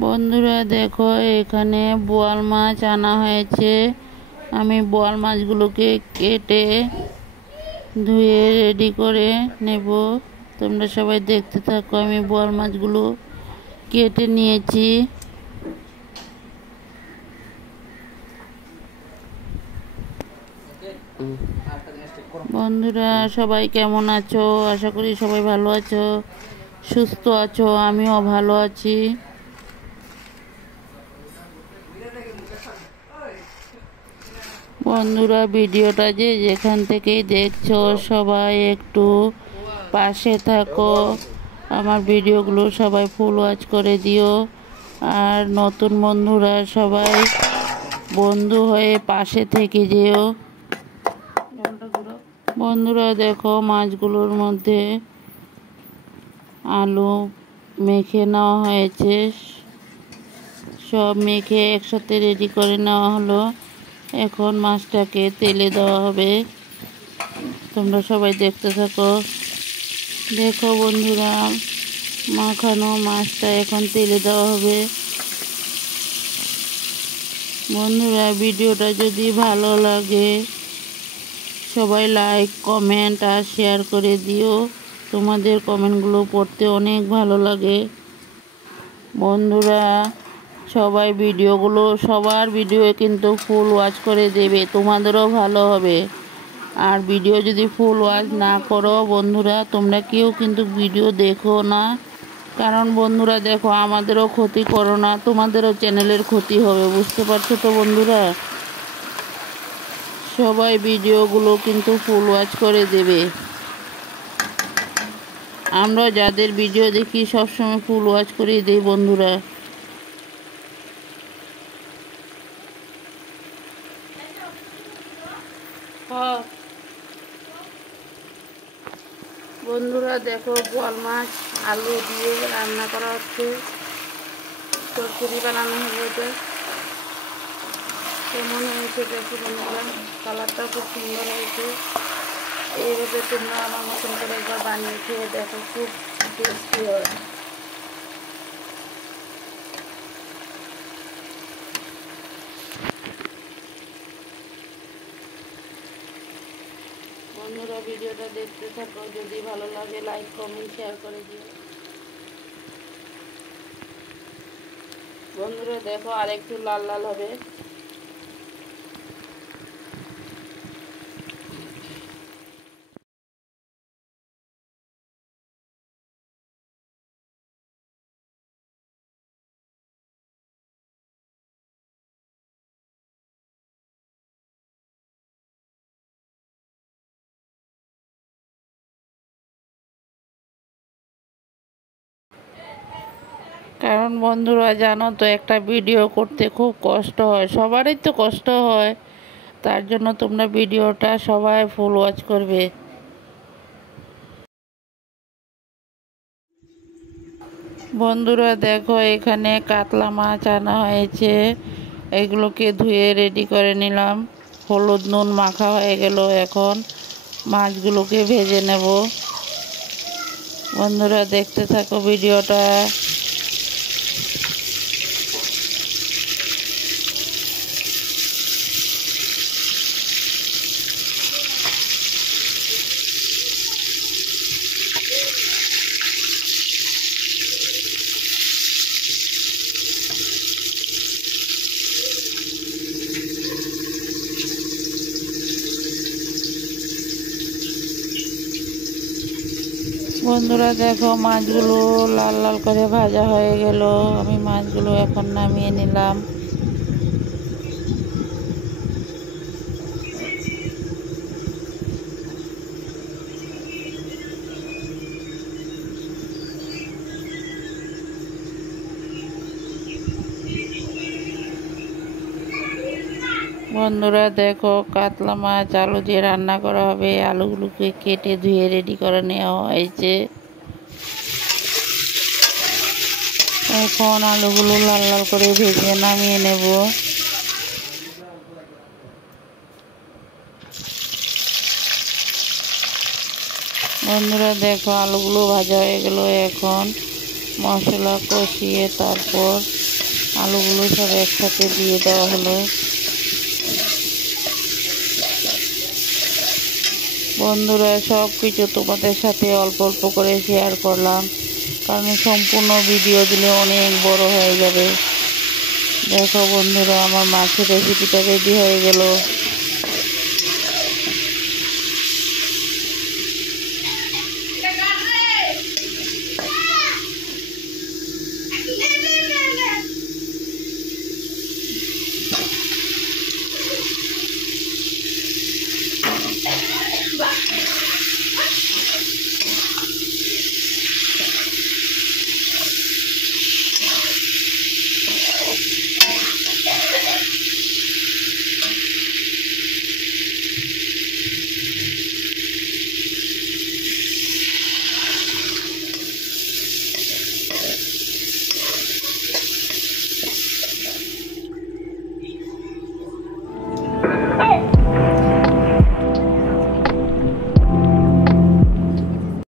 বন্ধুরা দেখো, এখানে বোয়াল মাছ আনা হয়েছে। আমি বোয়াল মাছগুলোকে কেটে ধুয়ে রেডি করে নেব। তোমরা সবাই দেখতে থাকো। আমি বোয়াল মাছগুলো কেটে নিয়েছি। বন্ধুরা সবাই কেমন আছো? আশা করি সবাই ভালো আছো, সুস্থ আছো। আমিও ভালো আছি। বন্ধুরা ভিডিওটা যেখান থেকেই দেখছো সবাই একটু পাশে থাকো। আমার ভিডিওগুলো সবাই ফুল ওয়াচ করে দিও। আর নতুন বন্ধুরা সবাই বন্ধু হয়ে পাশে থেকে যেও। বন্ধুরা দেখো, মাছগুলোর মধ্যে আলু মেখে নেওয়া হয়েছে। সব মেখে একসাথে রেডি করে নেওয়া হলো। এখন মাছটাকে তেলে দেওয়া হবে। তোমরা সবাই দেখতে থাকো। দেখো বন্ধুরা, মাখানো মাছটা এখন তেলে দেওয়া হবে। বন্ধুরা ভিডিওটা যদি ভালো লাগে সবাই লাইক, কমেন্ট আর শেয়ার করে দিও। তোমাদের কমেন্টগুলো পড়তে অনেক ভালো লাগে। বন্ধুরা সবাই সবার ভিডিও কিন্তু ফুল ওয়াচ করে দেবে, তোমাদেরও ভালো হবে। আর ভিডিও যদি ফুল ওয়াচ না করো বন্ধুরা, তোমরা কেউ কিন্তু ভিডিও দেখো না। কারণ বন্ধুরা দেখো, আমাদেরও ক্ষতি করো না, তোমাদেরও চ্যানেলের ক্ষতি হবে। বুঝতে পারছো তো বন্ধুরা? সবাই ভিডিওগুলো কিন্তু ফুল ওয়াচ করে দেবে। আমরা যাদের ভিডিও দেখি সবসময় ফুল ওয়াচ করে দিই বন্ধুরা। বন্ধুরা দেখো, বোয়াল মাছ আলু দিয়ে রান্না করা হচ্ছে। চচ্চড়ি বানানো হবে। কেমন হয়েছে দেখো বন্ধুরা, কালারটা খুব সুন্দর হয়েছে। এইভাবে তোমরা আমার মতন করে একবার বানিয়ে খেয়ে দেখো, খুব টেস্টি হয়। বন্ধুরা ভিডিওটা দেখতে থাকো। যদি ভালো লাগে লাইক, কমেন্ট, শেয়ার করে দিও। বন্ধুরা দেখো, আরেকটু লাল লাল হবে। কারণ বন্ধুরা জানো তো, একটা ভিডিও করতে খুব কষ্ট হয়, সবারই তো কষ্ট হয়। তার জন্য তোমরা ভিডিওটা সবাই ফুল ওয়াচ করবে। বন্ধুরা দেখো, এখানে কাতলা মাছ আনা হয়েছে। এগুলোকে ধুয়ে রেডি করে নিলাম। হলুদ নুন মাখা হয়ে গেল। এখন মাছগুলোকে ভেজে নেব। বন্ধুরা দেখতে থাকো ভিডিওটা। বন্ধুরা দেখো, মাছগুলো লাল লাল করে ভাজা হয়ে গেল। আমি মাছগুলো এখন নামিয়ে নিলাম। বন্ধুরা দেখো, কাতলা মাছ আলু দিয়ে রান্না করা হবে। আলুগুলোকে কেটে ধুয়ে রেডি করে নেওয়া হয়েছে। এখন আলুগুলো লাল লাল করে ভেজে নামিয়ে নেব। বন্ধুরা দেখো, আলুগুলো ভাজা হয়ে গেল। এখন মশলা কষিয়ে তারপর আলুগুলো সব একসাথে দিয়ে দেওয়া হলো। বন্ধুরা, সব কিছু তোমাদের সাথে অল্প অল্প করে শেয়ার করলাম, কারণ সম্পূর্ণ ভিডিও দিলে অনেক বড় হয়ে যাবে। দেখো বন্ধুরা, আমার মাছের রেসিপিটা রেডি হয়ে গেল।